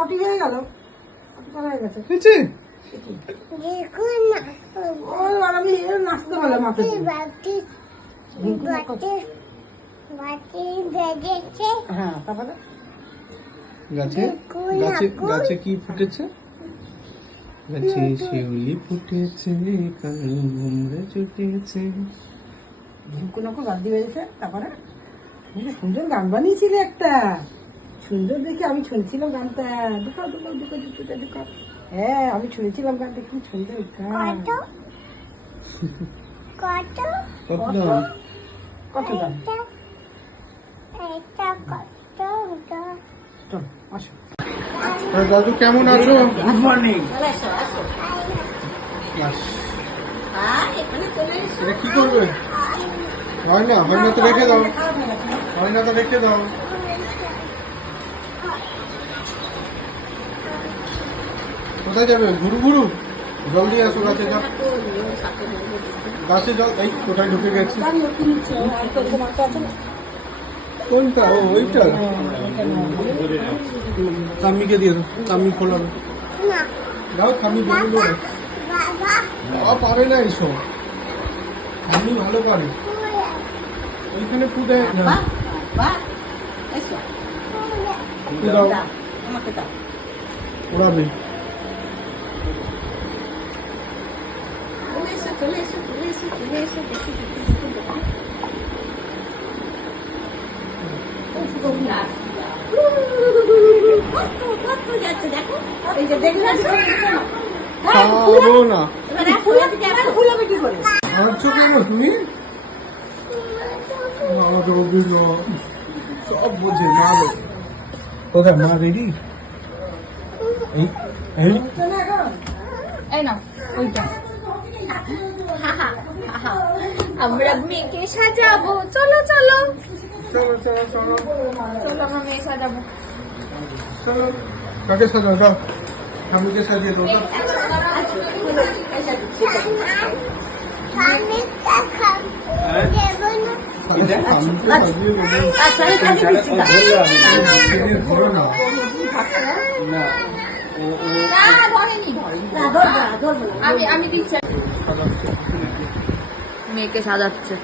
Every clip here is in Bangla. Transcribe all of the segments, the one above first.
পটি হয়ে গেল। হয়ে গেছে। আমি নাচতে হলো হ্যাঁ তারপরে? গাছে গাছে গাছে কি ফুটেছে? গাছে শিউলি ফুটেছে কালো ভুমরা বাদ দিয়ে তারপরে? সুন্দর গান বানিয়েছিলে একটা। সুন্দর দেখে আমি শুনছিলাম গানটা। দুটো দুটো দুটো দুটো দুটো। হ্যাঁ আমি শুনেছিলাম গানটা কি সুন্দর গান। কত? কত? কত? গান? দাদু কেমন আছো? গুড মর্নিং কি করবে? হয় না হয় না তো রেখে দাও। হয় না তো রেখে দাও। কোথায় যাবে? ঘুরু ঘুরু জলদি আসো গাছে যাও গাছে জল এই কোথায় ঢুকে গেছে? কোনটা? ও ওইটা? কাম্মিকে দিয়ে দাও কাম্মি খোলানো না। যাও কাম্মি দিয়ে বাবা। পারে না এইসব। কাম্মি ভালো পারে। ওইখানে ফুটে দাও। আমাকে দাও। চলে এসো চলে এসো চলে এসো অভিজ্ঞ সব মা রেডি এই না ওইটা। আমরা মেয়েকে সাজাবো। চলো চলো। চলো চলো চলো। চলো আমরা মেয়ে সাজাবো। চলো। কাকে সাজাও? দাও। স্বামীকে সাজিয়ে দাও দাও। আমি। আচ্ছা আমি দিচ্ছি। মেয়েকে সাজাচ্ছে।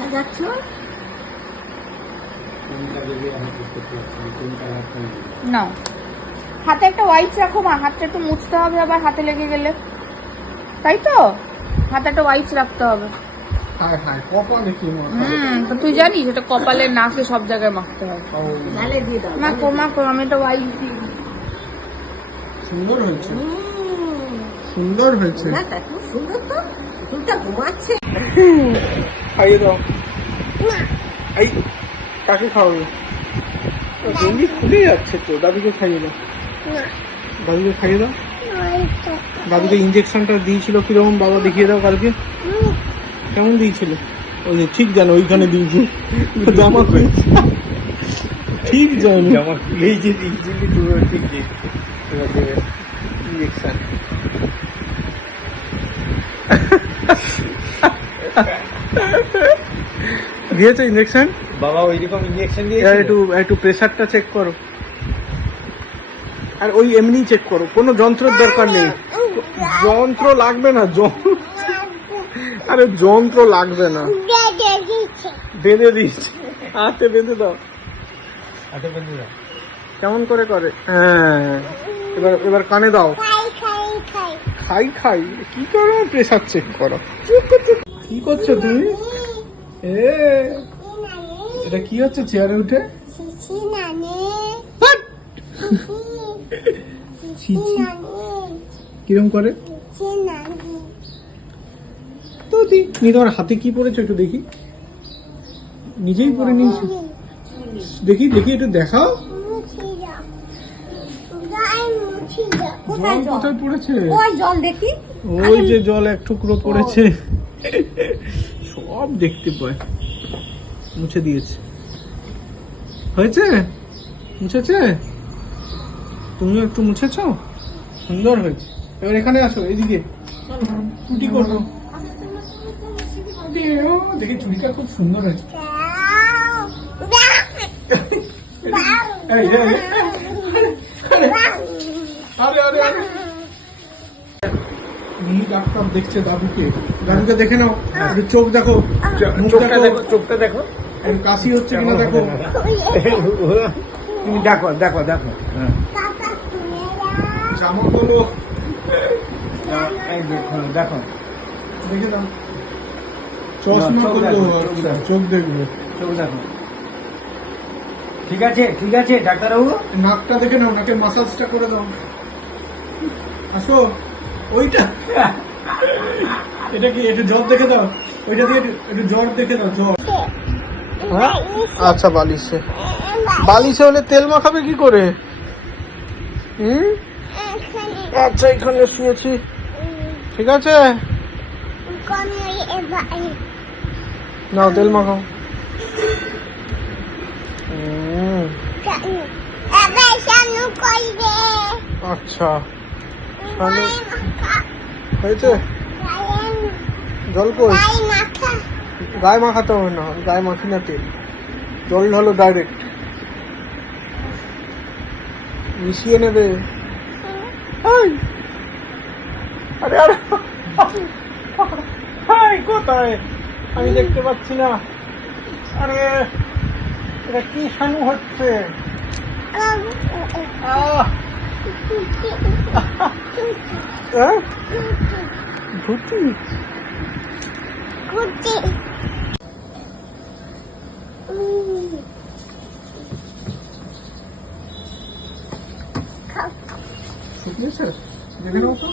সাজাচ্ছ? না হাতে একটা ওয়াইপস রাখো মা হাতটা একটু মুছতে হবে আবার হাতে লেগে গেলে। তাই তো? হাতে একটা ওয়াইপস রাখতে হবে। হায় হায় কপালে কি মা হুম তো তুই জানিস এটা কপালে নাকে সব জায়গায় মাখতে হয়। মা কো মা কো আমি একটা ওয়াইপস সুন্দর হয়েছে। সুন্দর হয়েছে। না তা খুব সুন্দর তো। ফুলটা ঘুমাচ্ছে। খাইয়ে দাও। এই কাকে খাওয়াবে? জলদি খুলে যাচ্ছে তো দাদুকে খাইয়ে দাও। না। দাদুকে খাইয়ে দাও। দাদুকে ইঞ্জেকশনটা দিয়েছিল কীরকম? বাবা দেখিয়ে দাও কালকে। কেমন দিয়েছিল? ওই যে ঠিক জানো ওইখানে দিয়েছি। জামা খুলেছে ঠিক জানো জামা খুলেই যে দিয়েছিলি তুমি ঠিক ইঞ্জেকশন দিয়েছে ইঞ্জেকশন বাবা ওইরকম ইঞ্জেকশন দিয়ে একটু একটু প্রেসারটা চেক করো। আর ওই এমনি চেক করো কোনো যন্ত্রের দরকার নেই। যন্ত্র লাগবে না যন্ত্র। আরে যন্ত্র লাগবে না। বেঁধে দিচ্ছে বেঁধে দিচ্ছে হাতে বেঁধে দাও। হাতে বেঁধে দাও। কেমন করে করে? হ্যাঁ। এবার এবার কানে দাও। খাই খাই। কি করো প্রেসার চেক করো? কি করছ তুমি? এ এটা কি হচ্ছে চেয়ারে উঠে? কিরম করে? তো নি তোমার হাতে কি পড়েছো একটু দেখি। নিজেই পরে নিয়েছো। দেখি দেখি একটু দেখাও মুছি দাও গায়ে মুছি দাও কোথায় জল? জল? কোথায় পড়েছে? ওই জল দেখি। ওই যে জল এক টুকরো পড়েছে। সব দেখতে পায়। মুছে দিয়েছে। হয়েছে? মুছেছে? তুমিও একটু মুছেছো? সুন্দর হয়েছে। এবার এখানে আসো এইদিকে। টুটি করব দেখি চুড়িটা খুব সুন্দর হয়েছে। এই, এই, এই। আরে আরে আরে মিহি ডাক্তার দেখছে দাদুকে। দাদুকে দেখে নাও। চোখ দেখো। মুখ চোখটা দেখো। চোখটা দেখো। কাশি হচ্ছে কিনা দেখো। তুমি দেখো দেখো দেখো। হ্যাঁ। জামা দেখো নাও। চশমা। চোখ দেখব। চোখ দেখো। ঠিক আছে ঠিক আছে ডাক্তারবাবু। নাকটা দেখে নাও নাকের মাসাজটা করে দাও আসো। ওইটা এটা কি একটু জ্বর দেখে দাও। ওইটা দিয়ে একটু- একটু জ্বর দেখে দাও জ্বর। আচ্ছা বালিশে। বালিশে হলে তেল মাখাবে কি করে? হুম? আচ্ছা এখানে শুয়েছি। ঠিক আছে? নাও তেল মাখাও। আচ্ছা। মাখা হয়েছে? জল কই? গায়ে মাখাতে হবে না, গায়ে মাখি না তেল। জল ঢালো ডাইরেক্ট মিশিয়ে নেবে! আরে আরে! কোথায়? আমি দেখতে পাচ্ছি না। আরে, এটা কি শানু হচ্ছে? আহ! ধুতি কুচি শুকিয়েছে দেখে নাও তো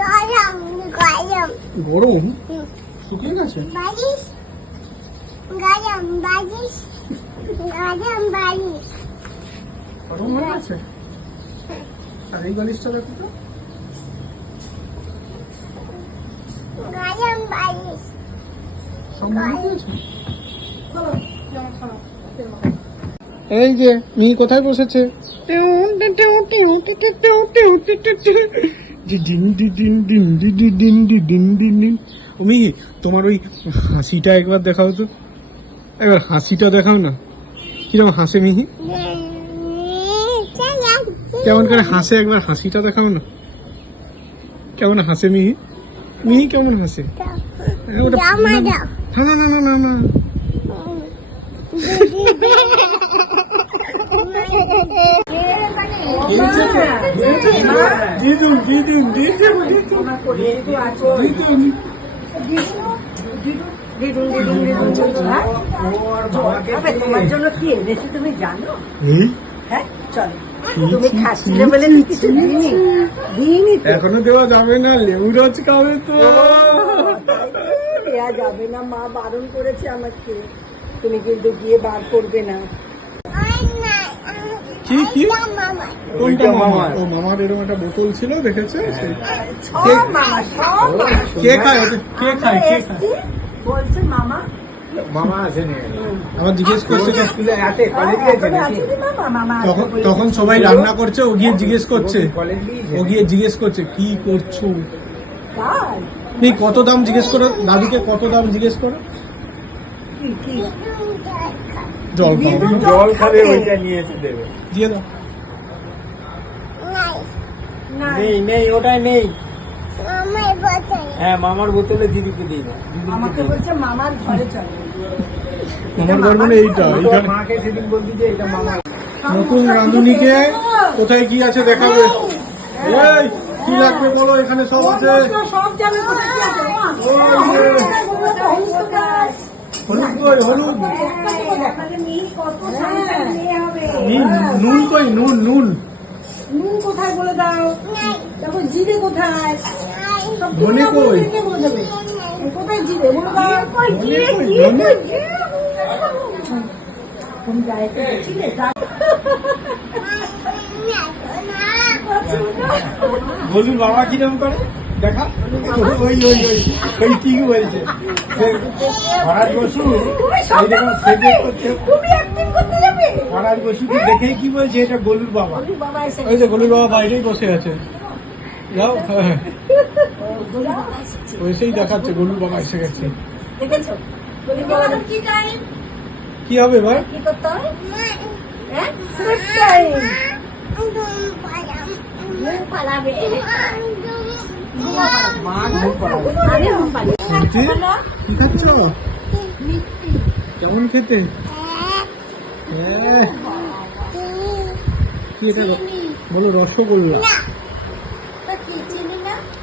গরম গরম গরম শুকিয়ে গেছে বালিশ। গরম বালিশ গরম বালিশ গরম হয়ে গেছে এই বালিশটা দেখো তো। মনে এই যে মি কোথায় বসেছে? ও মিহি তোমার ওই হাসিটা একবার দেখাও তো। একবার হাসিটা দেখাও না। কীরকম হাসে মিহি কেমন করে হাসে একবার হাসিটা দেখাও না কেমন হাসে মিহি মিহি কেমন হাসে হ্যাঁ, না না না না না তোমার জন্য কি এনেছি তুমি জানো হ্যাঁ চলো তুমি খাচ্ছিলে বলে কিছু দিইনি। দিইনি এখনও দেওয়া যাবে না লেবু রোজ খাবে তো। দেওয়া যাবে না মা বারণ করেছে আমাকে। তুমি কিন্তু গিয়ে বার করবে না। কি কি? মামা। কোনটা ওইটা মামা? মামার। ও মামার এরকম একটা বোতল ছিল দেখেছে? মামা কে খায়? কে খায়? কে খায়? বলছে মামা মামা আসেনি। আবার জিজ্ঞেস করছে স্কুলে আছে কলেজ হ্যাঁ, নাকি? তখন তখন সবাই রান্না করছে ও গিয়ে জিজ্ঞেস করছে। ও গিয়ে জিজ্ঞেস করছে কি করছ? তাই? এই কত দাম জিজ্ঞেস করো? দাদুকে কত দাম জিজ্ঞেস করো? কি কি? জল দাও। জল খাবে ওইটা নিয়ে এসে দেবে। দিয়ে দাও। নেই নেই ওটাই নেই। হ্যাঁ মামার বোতলে দিদিকে দিই না। আমাকে বলছে মামার ঘরে চলো। ঘর মানে এইটা এইখানে মাকে সেদিন বলছি যে এটা মামা নতুন রাঁধুনিকে কোথায় কি আছে দেখাবে? এই কি লাগবে বলো এখানে সব আছে। সব জানো কোথায় কি আছে? ওই যে, হলুদ কই হলুদ? নি- নুন কই নুন নুন। নুন কোথায় বলে দাও? তারপর জিরে কোথায়? ধনে কই? জিরে বলে বলুন বাবা কিরম করে? দেখা। ওই ওই ওই ওই কি বলছে। ফরাজ বসু? ফরাজ বসুকে দেখেই কি বলছে এটা গলুর বাবা। বলি, বাবা এসে ওই যে গলুর বাবা বাইরেই বসে আছে। যাও। হ্যাঁ। ওইসেই দেখাচ্ছে গলুর বাবা এসে গেছে। কি হবে ভাই? কি হয়? হ্যাঁ? খাচ্ছ? কেমন খেতে? হ্যাঁ। কি এটা? বলো রসগোল্লা।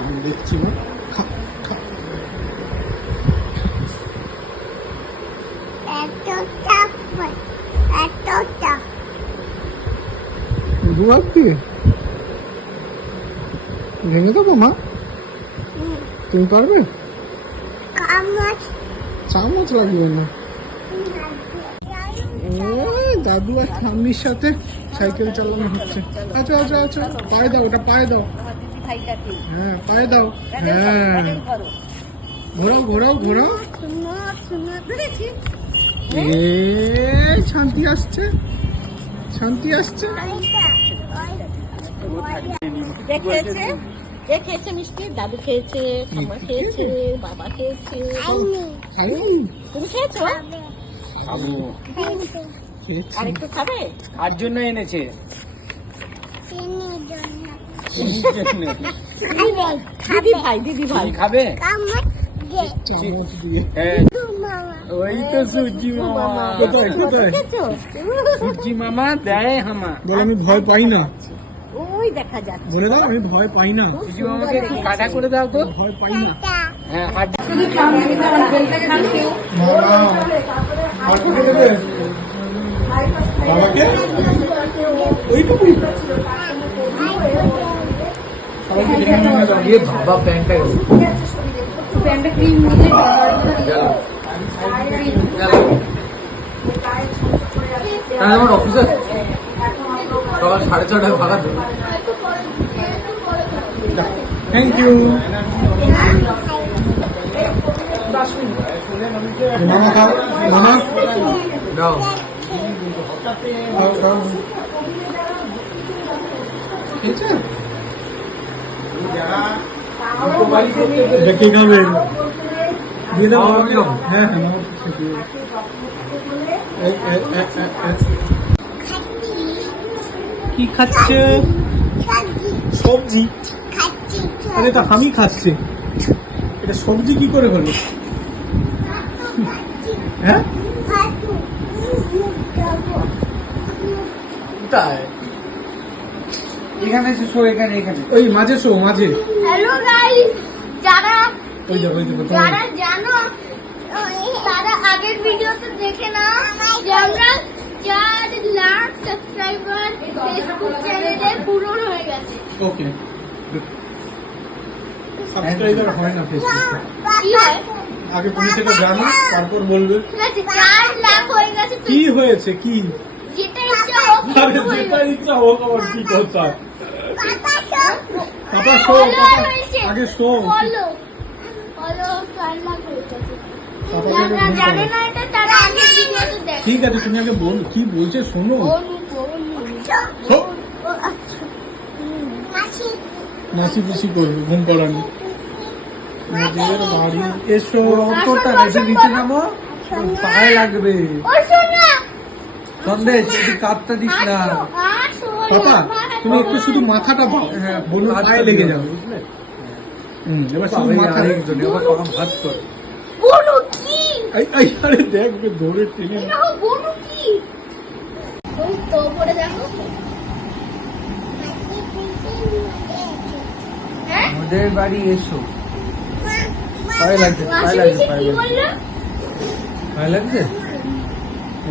আমি দেখছি না। দু হাত দিয়ে ভেঙে দেবো মা? তুমি পারবে? চামচ লাগবে না। দাদু আর ঠাম্মির সাথে সাইকেল চালানো হচ্ছে। আচ্ছা আচ্ছা আচ্ছা। পায়ে দাও ওটা পায়ে দাও। হ্যাঁ পায়ে দাও। হ্যাঁ। ঘোরাও ঘোরাও ঘোরাও। শুনো শুনো এ শান্তি আসছে। শান্তি আসছে। কে খেয়েছে কে খেয়েছে মিষ্টি দাদু খেয়েছে খেয়েছে? বাবা খেয়েছে। তুমি খেয়েছো? খাব আর একটু খাবে? কার জন্য এনেছে দিদি ভাই দিদি ভাই। খাবে? হ্যাঁ, ওই তো সুজি মামা। কোথায় কোথায়? সুজি মামা দেয় হামা। বলে আমি ভয় পাই না। ওই দেখা যাচ্ছে। বলে দাও আমি ভয় পাই না। সুজি মামাকে একটু কাটা করে দাও তো। ভয় পাই না। হ্যাঁ হাত বাবাকে? ওইটুকুই। সবাইকে ডেকে নিয়ে যাও। দিয়ে বাবা প্যান্টটা আমার অফিসে সকাল সাড়ে ছটায় ভাড়া দেবো থ্যাংক ইউ মামা খাও মামা দাও খাও এটা কে খাবে দিয়ে। হ্যাঁ হ্যাঁ খাচ্ছে? সবজি। খাচ্ছি আরে তো আমি খাচ্ছি। এটা সবজি কি করে হলো? হ্যাঁ? তাই? এখানে এসে শো এখানে এখানে। ওই মাঝে শো মাঝে। হ্যালো গাইস যারা ওই দেখো ওই দেখো যারা জানো তারা আগের ভিডিওতে দেখে না যে আমরা চার লাখ সাবস্ক্রাইবার ফেসবুক চ্যানেলে পূরণ হয়ে গেছে। ওকে সাবস্ক্রাইবার হয় না ফেসবুকে কি হয়? আগে তুমি সেটা জানো তারপর বলবে। চার লাখ হয়ে গেছে কি হয়েছে কি? যেটা ইচ্ছা হোক আরে যেটা ইচ্ছা হোক আমার কি কথা পাপা শো। আগে শো বলো। ঠিক আছে তুমি আগে বল কি বলছে শোনো। অনু নাচি পুষি করবে ঘুম পড়ানি বাড়ি এসো অতটা বেশি নিচে নামো পায়ে লাগবে। সন্দেশ কাপটা দিস না। পাপা তুমি একটু শুধু মাথাটা হ্যাঁ বলুন পায়ে লেগে যাবে বুঝলে? হুম এবার শুধু মাথা আরেকজন এবার কখন ভাত কর বনু কি? এই এই আরে দেখ ওকে দৌড়ে টেনে এটা বনু কি? ওই তো পড়ে দেখো। হ্যাঁ? আমাদের বাড়ি এসো। পায়ে লাগছে পায়ে লাগছে পায়ে লাগছে। পায়ে লাগছে?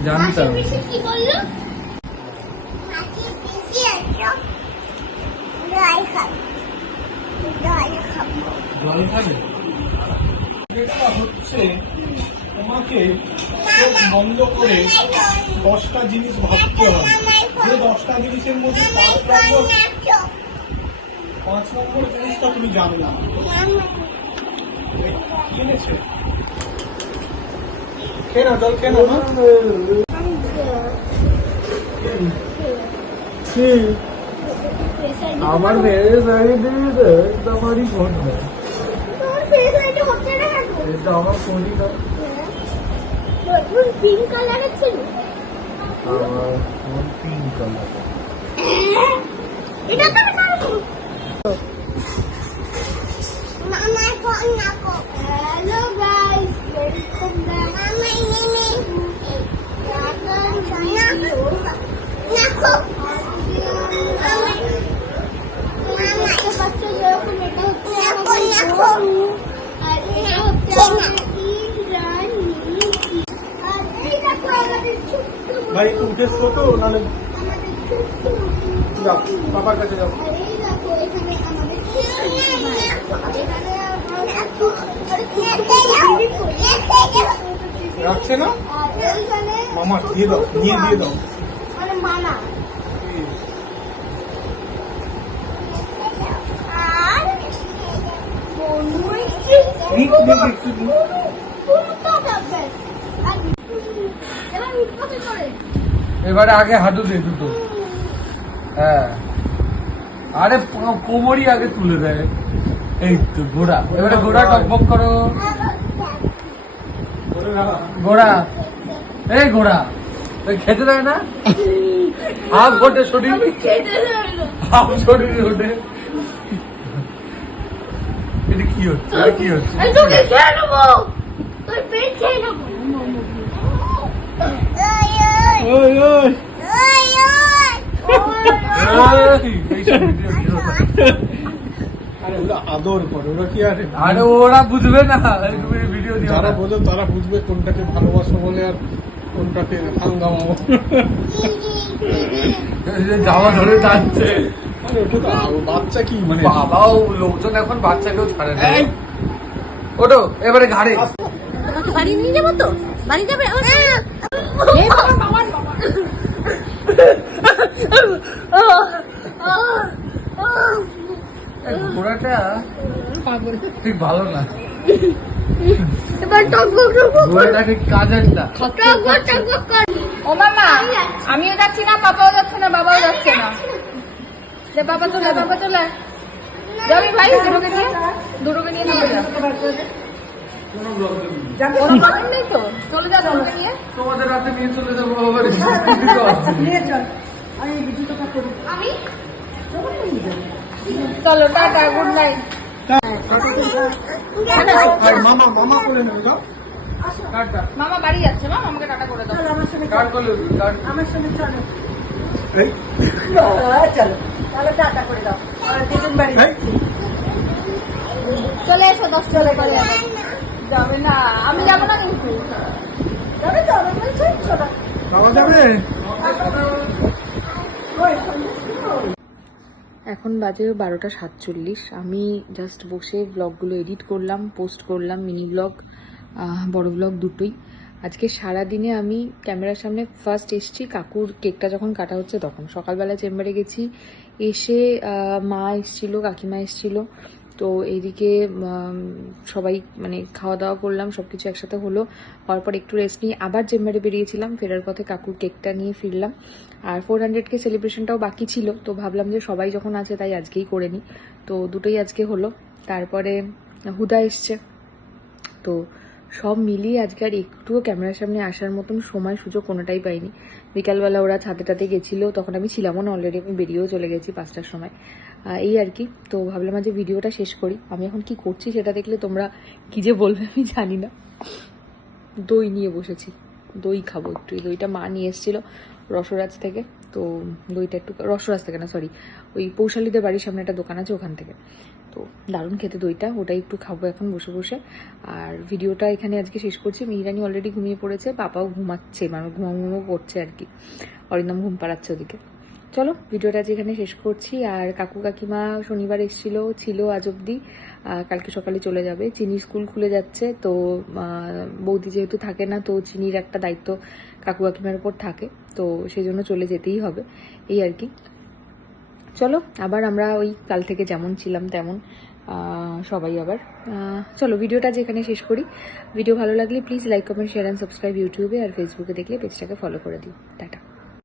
জানতাম। মাসি কি বলল মাসি পিসি এসো দই খাব দই খাব খাবে যেটা হচ্ছে তোমাকে বন্ধ করে দশটা জিনিস ভাবতে হয় যে দশটা জিনিসের মধ্যে পাঁচ নম্বর পাঁচ নম্বর জিনিসটা তুমি জানো না। কিনেছে? খেয়ে না জল খেয়ে না। আমার মেয়ে বাড়ি দিয়ে তোমারই ফোন না কেন আমার না পিঙ্ক কালারের ছিল আমার ফোন পিঙ্ক কালার এটা তো কালো মামার ফোন নাকো হ্যালো গাইস ওয়েলকাম ব্যাক মামাই নেনে নাকো বাচ্চা যেরকম এটা হচ্ছে আর এটা হচ্ছে আমাদের ইরানি আর এই দেখো আমাদের ছোট্ট একটু উঠে নাহলে যাও বাবার কাছে যাও রাখছে না মামা দিয়ে দাও নিয়ে দিয়ে দাও মানে মানা এসছে দিক দিক একটু দিক। এবার আগে হাঁটু দে দুটো। হ্যাঁ। আরে কোমরই আগে তুলে দেয়। এই তো ঘোড়া। এবারে ঘোড়া টকবক করো। ঘোড়া। এই ঘোড়া। খেতে দেয় না? হাফ ঘটে শরীর। হাফ শরীর ওঠে এটা কি হচ্ছে? কি হচ্ছে আমি তোকে খেয়ে নেব তোর পেট খেয়ে নেব ওই ওই আদর করে ওরা কি আরে আরে ওরা বুঝবে না। তুমি ভিডিও যারা না তারা বুঝবে কোনটাকে ভালোবাসো বলে আর কোনটাকে হাঙ্গামা। জামা ধরে টানছে বাচ্চা কি মানে? বাবাও লোকজন এখন বাচ্চাকেও ছাড়ে না। ওটো এবারে ঘাড়ে। নিয়ে যাব তো? বাড়ি যাবে? এই ঘোড়াটা ঠিক ভালো না। ও মামা আমিও যাচ্ছি না পাপাও যাচ্ছে না বাবাও যাচ্ছে না। যে বাবা চলে বাবা চলে। যাবি ভাই দুটোকে নিয়ে? দুটোকে নিয়ে চলে যা কোনো কারণ নেই তো। চলে যা নিয়ে। তোমাদের রাতে নিয়ে চলে যাব আবার। নিয়ে চল। আমি আমি? চলো টাটা গুড নাইট আর মামা মামা করে নেবে দাও। টাটা। মামা বাড়ি যাচ্ছে মা টাটা করে দাও। আমার সঙ্গে আমার সঙ্গে চলো। চলো। তাহলে টাটা করে দাও। আর দিদির বাড়ি চলে এসো দশ চলে করে যাবে না। আমি যাব না কিন্তু। যাবে তো বলছে বাবা যাবে? এখন বাজে বারোটা সাতচল্লিশ। আমি জাস্ট বসে ব্লগগুলো এডিট করলাম পোস্ট করলাম মিনি ব্লগ বড় ব্লগ দুটোই। আজকে সারা দিনে আমি ক্যামেরার সামনে ফার্স্ট এসছি কাকুর কেকটা যখন কাটা হচ্ছে তখন। সকালবেলা চেম্বারে গেছি এসে মা এসছিল কাকিমা এসছিল। তো এইদিকে সবাই মানে খাওয়া দাওয়া করলাম সব কিছু একসাথে হলো। হওয়ার পর একটু রেস্ট নিয়ে আবার চেম্বারে বেরিয়েছিলাম, ফেরার পথে কাকুর কেকটা নিয়ে ফিরলাম। আর ফোর হান্ড্রেডকে সেলিব্রেশনটাও বাকি ছিল, তো ভাবলাম যে সবাই যখন আছে তাই আজকেই করে নিই। তো দুটোই আজকে হলো। তারপরে হুদা এসছে। তো সব মিলিয়ে আজকে আর একটুও ক্যামেরার সামনে আসার মতন সময় সুযোগ কোনোটাই পাইনি। বিকালবেলা ওরা ছাদে টাতে গেছিল, তখন আমি ছিলামও না অলরেডি আমি বেরিয়েও চলে গেছি পাঁচটার সময়। এই আর কি। তো ভাবলাম আজ ভিডিওটা শেষ করি। আমি এখন কি করছি সেটা দেখলে তোমরা কি যে বলবে আমি জানি না। দই নিয়ে বসেছি। দই খাব একটু। দইটা মা নিয়ে এসেছিল রসরাজ থেকে। তো দইটা একটু রসরাজ থেকে না সরি ওই পৌশালীদের বাড়ির সামনে একটা দোকান আছে ওখান থেকে। তো দারুণ খেতে দইটা। ওটাই একটু খাব এখন বসে বসে। আর ভিডিওটা এখানে আজকে শেষ করছি। মিহিরানি অলরেডি ঘুমিয়ে পড়েছে। পাপাও ঘুমাচ্ছে মানে ঘুমা ঘুমো করছে আর কি। অরিন্দম ঘুম পাড়াচ্ছে ওদিকে। চলো, ভিডিওটা যেখানে শেষ করছি। আর কাকু কাকিমা শনিবার এসেছিল, ছিল আজ অব্দি কালকে সকালে চলে যাবে। চিনি স্কুল খুলে যাচ্ছে, তো বৌদি যেহেতু থাকে না, তো চিনির একটা দায়িত্ব কাকু কাকিমার উপর থাকে। তো, সেই জন্য চলে যেতেই হবে, এই আর কি। চলো, আবার আমরা ওই কাল থেকে যেমন ছিলাম তেমন সবাই আবার। চলো, ভিডিওটা যেখানে শেষ করি। ভিডিও ভালো লাগলে please like comment share and subscribe ইউটিউবে আর ফেসবুকে দেখলে পেজটাকে ফলো করে দিই টাটা।